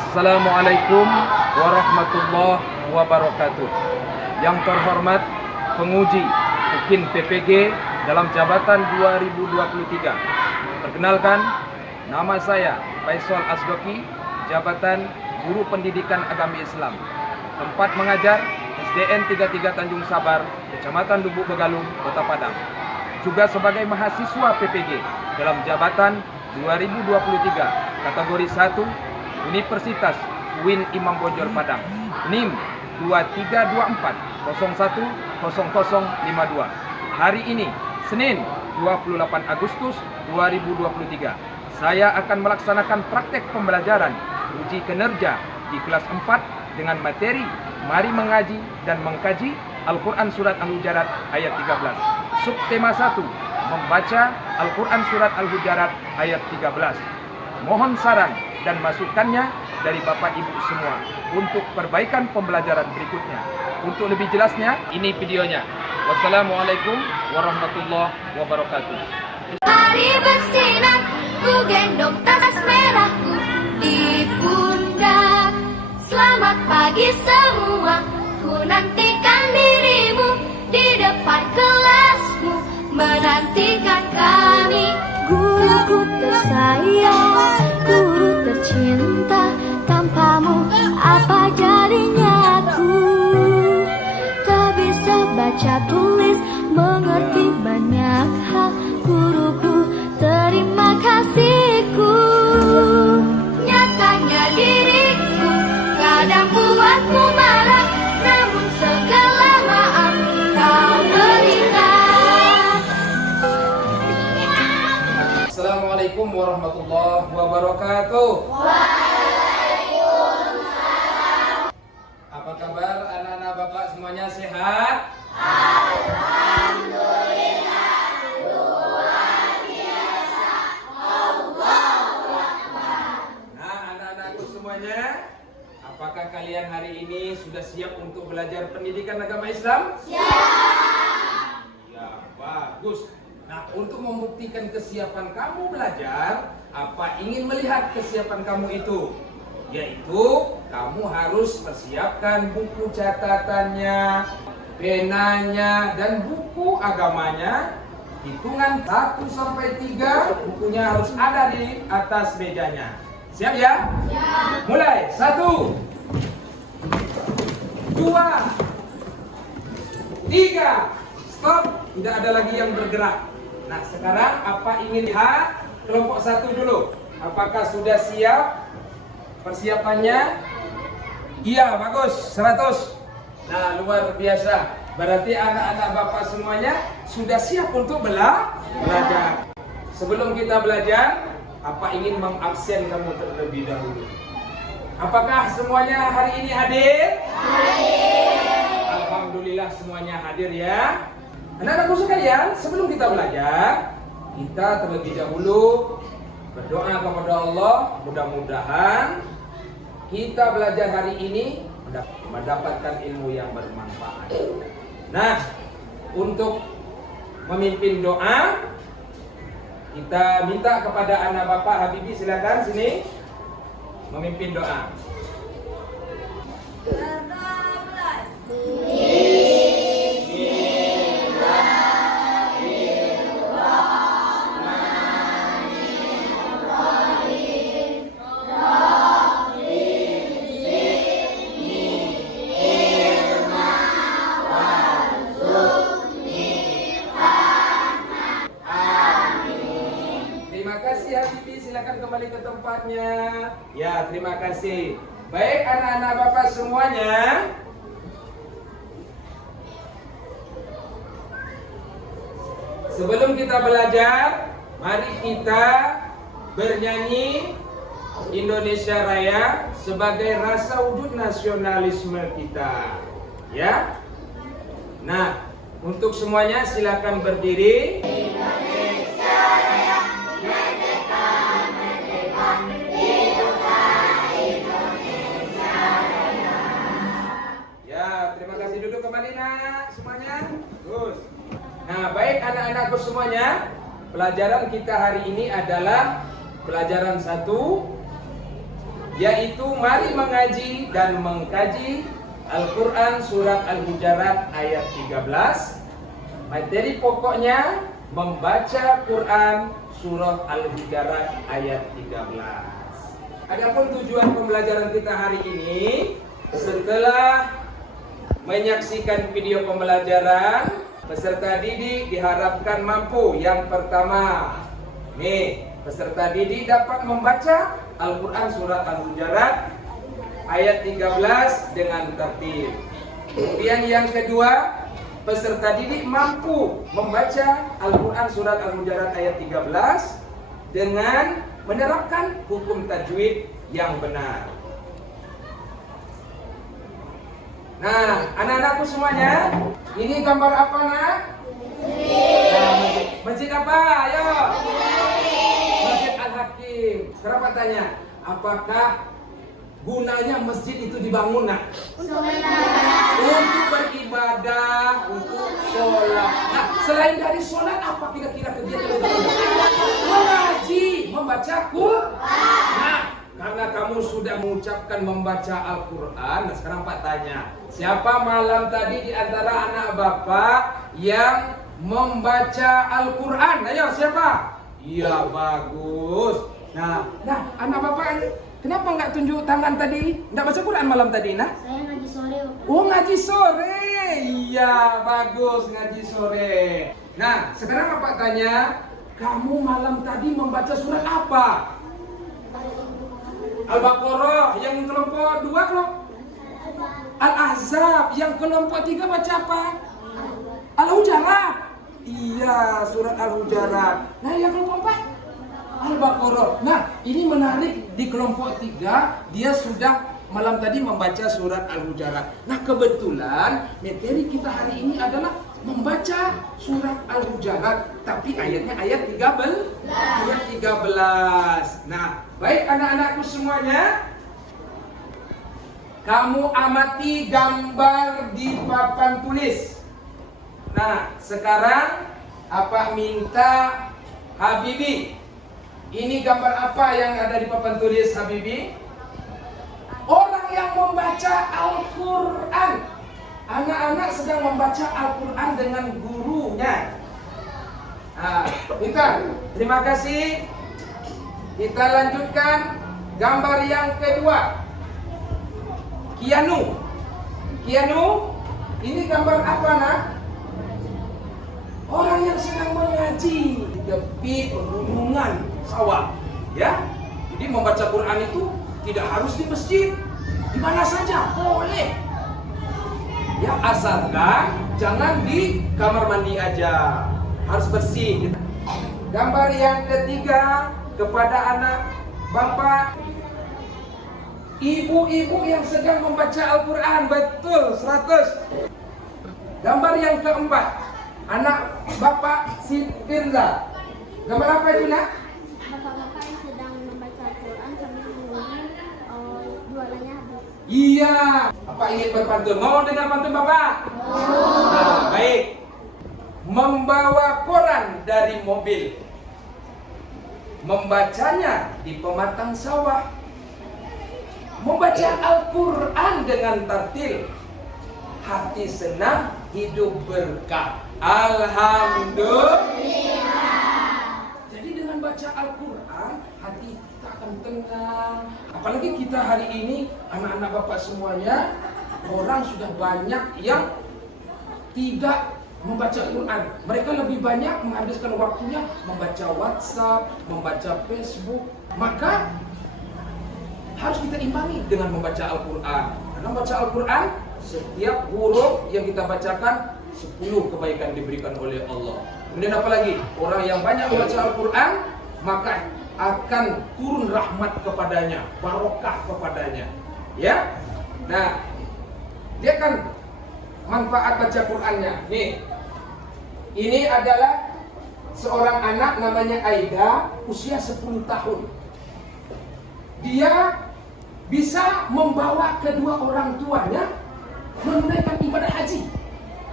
Assalamualaikum warahmatullahi wabarakatuh. Yang terhormat penguji UKIN PPG dalam jabatan 2023. Perkenalkan, nama saya Faisal Asdoki, jabatan Guru Pendidikan Agama Islam. Tempat mengajar SDN 33 Tanjung Sabar, Kecamatan Lubuk Begalung, Kota Padang. Juga sebagai mahasiswa PPG dalam jabatan 2023 kategori 1 Universitas UIN Imam Bonjol Padang, NIM 2324010052. Hari ini Senin 28 Agustus 2023 saya akan melaksanakan praktek pembelajaran uji kinerja di kelas 4 dengan materi Mari Mengaji dan Mengkaji Al-Quran Surat Al-Hujarat ayat 13. Subtema 1, membaca Al-Quran Surat Al-Hujarat ayat 13. Mohon saran dan masukannya dari Bapak Ibu semua untuk perbaikan pembelajaran berikutnya. Untuk lebih jelasnya, ini videonya. Wassalamualaikum warahmatullahi wabarakatuh. Hari bersinar, ku gendong tas merahku di pundak. Selamat pagi semua, ku nantikan dirimu di depan kelasmu, menantikan kami. Guruku tersayang, guru tercinta, tanpamu apa jadinya aku? Tak bisa baca tulis, mengerti banyak hal. Guruku, terima kasihku. Nyatanya diriku kadang buatmu marah, namun segala maaf kau berikan. Assalamualaikum warahmatullahi wabarakatuh. Waalaikumsalam. Apa kabar anak-anak Bapak semuanya, sehat? Alhamdulillah, luar biasa. Allahu Akbar. Nah, anak-anakku semuanya, apakah kalian hari ini sudah siap untuk belajar pendidikan agama Islam? Siap. Ya, bagus. Nah, untuk membuktikan kesiapan kamu belajar, apa ingin melihat kesiapan kamu itu? Yaitu, kamu harus persiapkan buku catatannya, penanya, dan buku agamanya. Hitungan 1 sampai 3, bukunya harus ada di atas mejanya. Siap ya? Siap. Mulai, 1, 2, 3, stop, tidak ada lagi yang bergerak. Nah, sekarang apa ingin lihat kelompok 1 dulu? Apakah sudah siap persiapannya? Iya, bagus, 100. Nah, luar biasa. Berarti anak-anak Bapak semuanya sudah siap untuk belajar. Sebelum kita belajar, apa ingin mengabsen kamu terlebih dahulu? Apakah semuanya hari ini hadir? Hadir. Alhamdulillah semuanya hadir ya. Anak-anakku sekalian, sebelum kita belajar, kita terlebih dahulu berdoa kepada Allah. Mudah-mudahan kita belajar hari ini mendapatkan ilmu yang bermanfaat. Nah, untuk memimpin doa, kita minta kepada anak Bapak Habibi, silakan sini memimpin doa. Silakan kembali ke tempatnya. Ya, terima kasih. Baik anak-anak Bapak semuanya, sebelum kita belajar, mari kita bernyanyi Indonesia Raya sebagai rasa wujud nasionalisme kita. Ya. Nah, untuk semuanya silakan berdiri. Duduk kembali nak semuanya. Terus. Nah, baik anak-anakku semuanya, pelajaran kita hari ini adalah pelajaran 1 yaitu mari mengaji dan mengkaji Al-Quran Surat Al-Hujarat ayat 13. Materi pokoknya membaca Quran Surah Al-Hujarat ayat 13. Adapun tujuan pembelajaran kita hari ini, setelah menyaksikan video pembelajaran, peserta didik diharapkan mampu. Yang pertama, nih, peserta didik dapat membaca Al-Quran Surat Al-Hujarat ayat 13 dengan tertib. Kemudian yang kedua, peserta didik mampu membaca Al-Quran Surat Al-Hujarat ayat 13 dengan menerapkan hukum tajwid yang benar. Nah, anak-anakku semuanya, ini gambar apa, nak? Masjid apa? Ayo. Masjid Al-Hakim. Sekarang Pak tanya, apakah gunanya masjid itu dibangun, nak? Untuk beribadah, untuk sholat. Nah, selain dari sholat, apa kira-kira kegiatan yang mengaji, membaca Quran. Nah, karena kamu sudah mengucapkan membaca Al-Quran, nah sekarang Pak tanya, siapa malam tadi di antara anak Bapak yang membaca Al-Quran? Ayo, siapa? Iya, bagus. Nah, anak Bapak ini kenapa nggak tunjuk tangan tadi? Nggak baca Quran malam tadi, nah? Saya ngaji sore. Oh, ngaji sore. Iya, bagus, ngaji sore. Nah, sekarang Bapak tanya, kamu malam tadi membaca surat apa? Al-Baqarah. Yang kelompok 2 kelompok Al-Ahzab. Yang kelompok 3 baca apa? Al-Hujarat. Iya, surat Al-Hujarat. Nah, yang kelompok 4 Al-Baqarah. Nah, ini menarik, di kelompok 3 dia sudah malam tadi membaca surat Al-Hujarat. Nah, kebetulan materi kita hari ini adalah membaca surat Al-Hujarat, tapi ayatnya ayat 13. Ayat 13. Nah, baik anak-anakku semuanya, kamu amati gambar di papan tulis. Nah, sekarang apa minta Habibi, ini gambar apa yang ada di papan tulis, Habibi? Orang yang membaca Al-Quran. Anak-anak sedang membaca Al-Quran dengan gurunya. Nah, minta, terima kasih. Kita lanjutkan gambar yang kedua. Kianu. Kianu, ini gambar apa, nak? Orang yang sedang mengaji di tepi pegunungan sawah, ya. Jadi membaca Quran itu tidak harus di masjid, di mana saja boleh. Ya, asalkan jangan di kamar mandi aja, harus bersih. Gambar yang ketiga kepada anak Bapak, ibu-ibu yang sedang membaca Al-Quran, betul 100. Gambar yang keempat, anak Bapak si Firza. Gambar apa itu, nak? Bapak-bapak yang sedang membaca Al-Quran sambil menunggu jualannya habis. Iya. Bapak ingin berpantun. Mau dengar pantun Bapak? Nah, baik. Membawa koran dari mobil, membacanya di pematang sawah, membaca Al-Quran dengan tartil, hati senang, hidup berkah. Alhamdulillah. Jadi dengan baca Al-Quran, hati kita akan tenang. Apalagi kita hari ini, anak-anak Bapak semuanya, orang sudah banyak yang tidak membaca Quran. Mereka lebih banyak menghabiskan waktunya membaca WhatsApp, membaca Facebook. Maka harus kita imbangi dengan membaca Al-Quran. Karena membaca Al-Quran, setiap huruf yang kita bacakan 10 kebaikan diberikan oleh Allah. Kemudian apa lagi? Orang yang banyak membaca Al-Quran, maka akan turun rahmat kepadanya, barokah kepadanya. Ya. Nah, dia kan manfaat baca Qurannya. Nih, ini adalah seorang anak namanya Aida, usia 10 tahun. Dia bisa membawa kedua orang tuanya menunaikan ibadah haji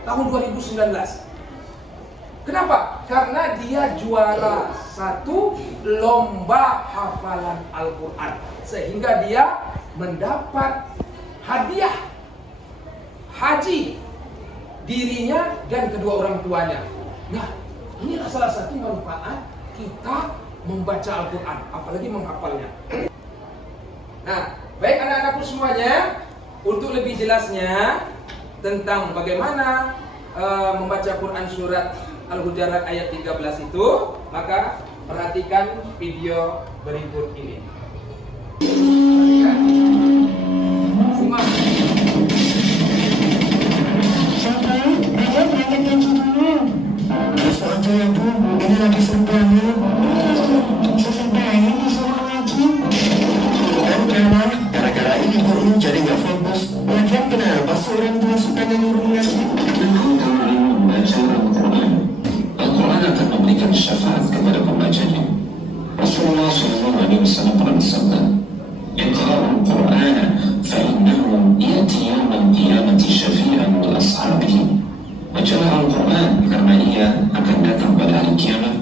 tahun 2019. Kenapa? Karena dia juara satu lomba hafalan Al-Quran, sehingga dia mendapat hadiah haji dirinya dan kedua orang tuanya. Nah, inilah salah satu manfaat kita membaca Al-Quran, apalagi menghafalnya. Nah, baik anak-anakku semuanya, untuk lebih jelasnya tentang bagaimana membaca Quran surat Al-Hujurat ayat 13 itu, maka perhatikan video berikut ini. Simak. Ini lagi serupannya. Sesudah ini disuruh lagi. Dan gara-gara ini guru jadi gak fokus. Lagian kenapa sih orang tua sukanya nyuruh ngaji? Engkau kalau membaca Al-Quran, Al-Quran akan memberikan syafaat kepada pembacanya. Rasulullah SAW pernah bersabda, "Iqra'ul Qur'ana fa'innahu ya'ti yawmal qiyamati syafi'an li ashabihi." Bacalah Al-Quran karena ia akan datang pada hari kiamat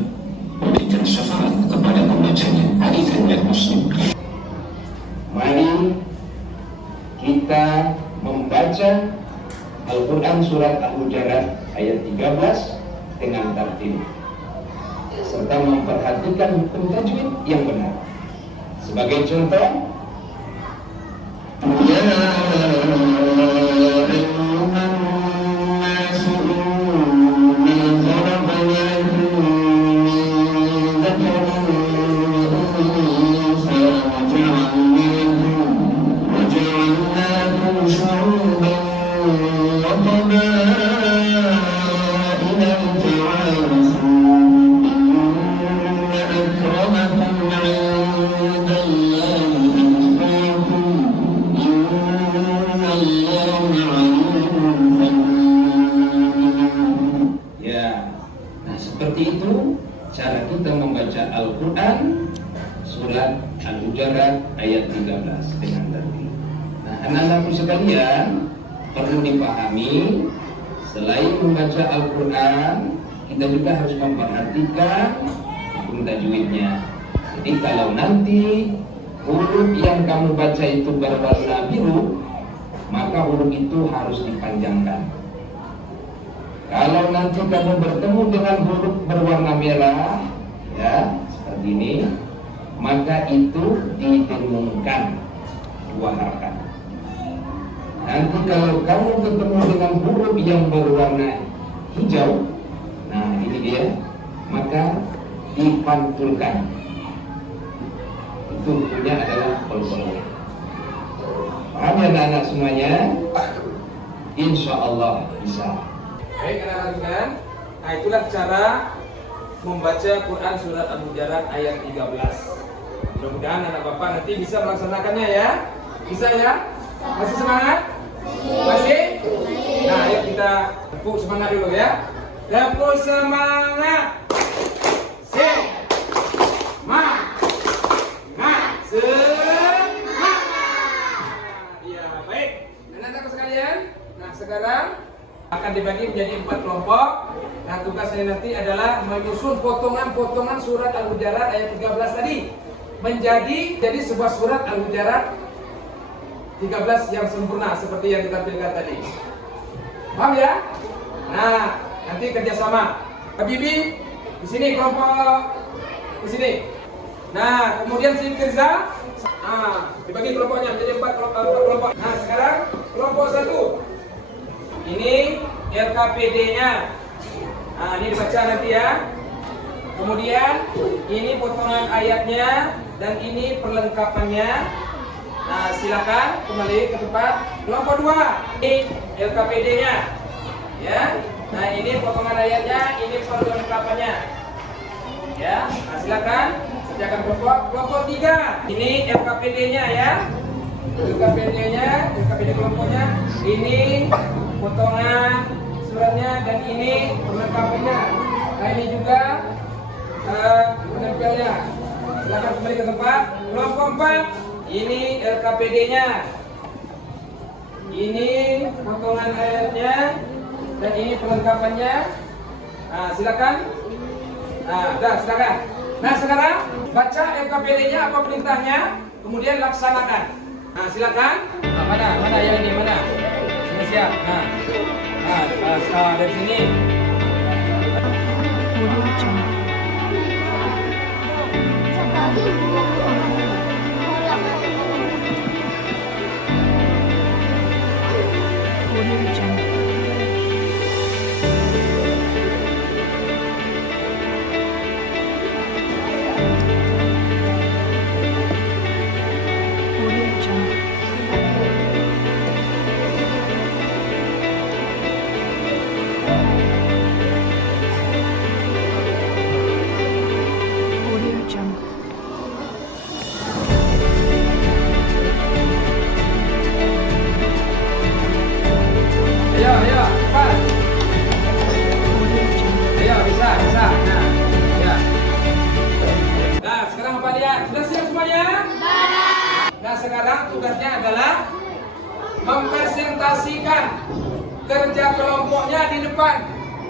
memberikan syafaat kepada pembacanya. Hadis riwayat Muslim. Mari kita membaca Al-Quran surat Al-Hujurat ayat 13 dengan tartil, serta memperhatikan hukum tajwid yang benar. Sebagai contoh, seperti itu cara kita membaca Al-Quran surat Al-Hujurat ayat 13 dengan tartil. Nah, anak-anakku sekalian, perlu dipahami, selain membaca Al-Quran, kita juga harus memperhatikan hukum tajwidnya. Jadi kalau nanti huruf yang kamu baca itu berwarna biru, maka huruf itu harus dipanjangkan. Kalau nanti kamu bertemu dengan huruf berwarna merah, ya seperti ini, maka itu didengungkan 2 harakat. Nanti kalau kamu ketemu dengan huruf yang berwarna hijau, nah ini dia, maka dipantulkan. Itu hukumnya adalah kol-kol. Paham ya anak-anak semuanya? Insya Allah bisa. Baik anak-anak, nah itulah cara membaca Quran surat Al-Hujurat ayat 13. Mudah-mudahan anak bapak nanti bisa melaksanakannya ya. Bisa ya? Masih semangat? Masih? Nah ayo kita tepuk semangat dulu ya. Tepuk semangat. Semangat. Ya baik. Anak-anakku sekalian, nah sekarang akan dibagi menjadi 4 kelompok. Nah tugasnya nanti adalah menyusun potongan-potongan surat Al-Hujurat ayat 13 tadi menjadi sebuah surat Al-Hujurat 13 yang sempurna seperti yang ditampilkan tadi. Paham ya? Nah nanti kerjasama. Habibi di sini kelompok di sini. Nah kemudian si Firza, nah dibagi kelompoknya menjadi 4 kelompok. Nah sekarang kelompok 1. Ini LKPD-nya. Nah, ini dibaca nanti ya. Kemudian ini potongan ayatnya dan ini perlengkapannya. Nah, silakan kembali ke tempat. Kelompok 2. Ini LKPD-nya. Ya. Nah, ini potongan ayatnya, ini perlengkapannya. Ya. Nah, silakan kerjakan kelompok. Kelompok 3. Ini LKPD-nya ya. LKPD kelompoknya. Ini potongan suratnya dan ini perlengkapannya. Nah ini juga penempelnya. Silakan kembali ke tempat. Kelompok 4, ini LKPD-nya, ini potongan ayatnya dan ini perlengkapannya. Nah, silakan. Nah, dah silakan. Nah, sekarang baca LKPD-nya apa perintahnya, kemudian laksanakan. Nah, silakan. Nah, mana yang ini mana? Sini siap. Dari sini. Ayo, cepat. Ayo, bisa. Nah, ya. Nah, sekarang apa dia? Sudah siap semuanya? Nah, sekarang tugasnya adalah mempresentasikan kerja kelompoknya di depan.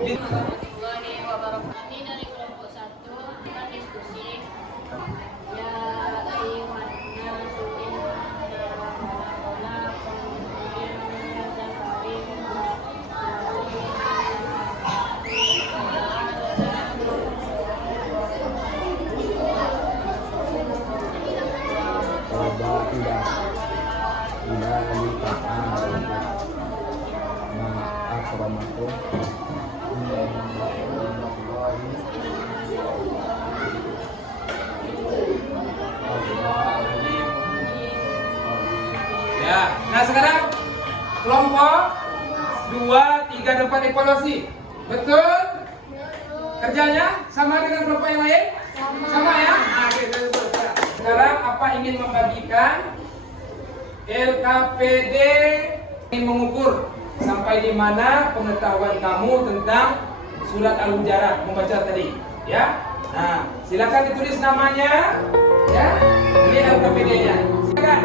Warahmatullahi wabarakatuh. Kami dari kelompok 1 akan diskusi ya ayuhan nasuddin Ya, nah sekarang kelompok 2, 3, 4 evaluasi. Betul? Kerjanya sama dengan kelompok yang lain? Sama ya? Nah, oke, betul. Sekarang apa ingin membagikan LKPD, ingin mengukur sampai di mana pengetahuan kamu tentang surat Al-Hujurat membaca tadi, ya? Nah, silakan ditulis namanya, ya. Ini LKPD-nya. Silakan.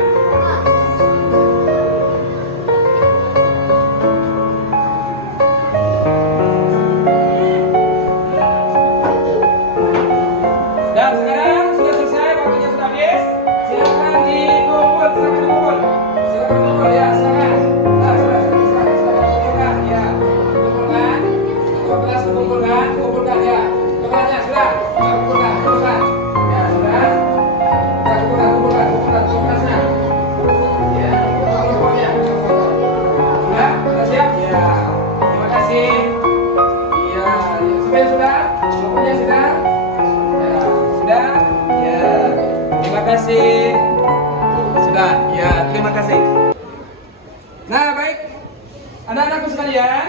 Dan sekarang sudah selesai, waktunya sudah habis. Silakan dikumpul, ya, silakan. Nah, silakan kumpulkan, ya. Kumpulkan, ya. Kebanyakan sudah, kumpulkan. Ya, sudah. Kumpulkannya. Ya, kelompoknya. Sudah siap? Ya. Terima kasih. Iya, semuanya sudah? Kelompoknya sudah? Ya, terima kasih. Sudah, ya, terima kasih. Nah, baik, anak-anakku sekalian.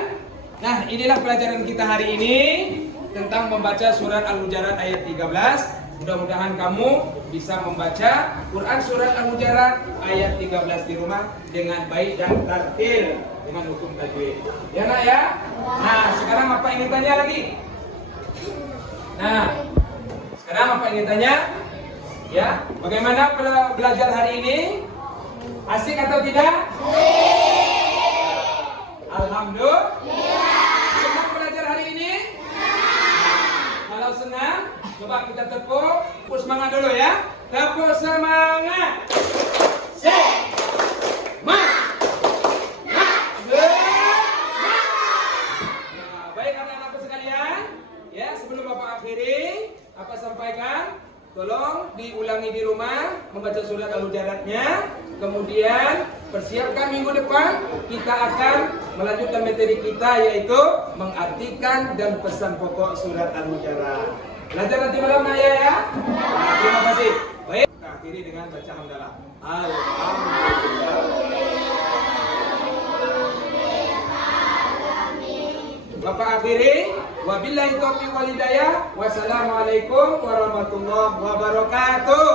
Nah, inilah pelajaran kita hari ini tentang membaca surat Al-Hujurat ayat 13. Mudah-mudahan kamu bisa membaca Quran surat Al-Hujurat ayat 13 di rumah dengan baik dan tartil dengan hukum tajwid. Ya, nak ya? Nah, sekarang apa ingin tanya lagi? Nah, sekarang apa ingin tanya? Ya, bagaimana belajar hari ini? Asik atau tidak? Alhamdulillah. Senang belajar hari ini? Kalau senang, coba kita tepuk semangat dulu ya. Tepuk semangat. Baik anak-anakku sekalian, ya sebelum Bapak akhiri, apa sampaikan? Tolong diulangi di rumah membaca surat Al-Hujuratnya. Kemudian persiapkan minggu depan kita akan melanjutkan materi kita, yaitu mengartikan dan pesan pokok surat Al-Hujurat. Belajar nanti malam ya. Nah, terima kasih. Baik, kita akhiri dengan baca hamdalah. Alhamdulillah. Bapak akhiri, wabillahi taufiq wal hidayah. Wassalamualaikum warahmatullahi wabarakatuh.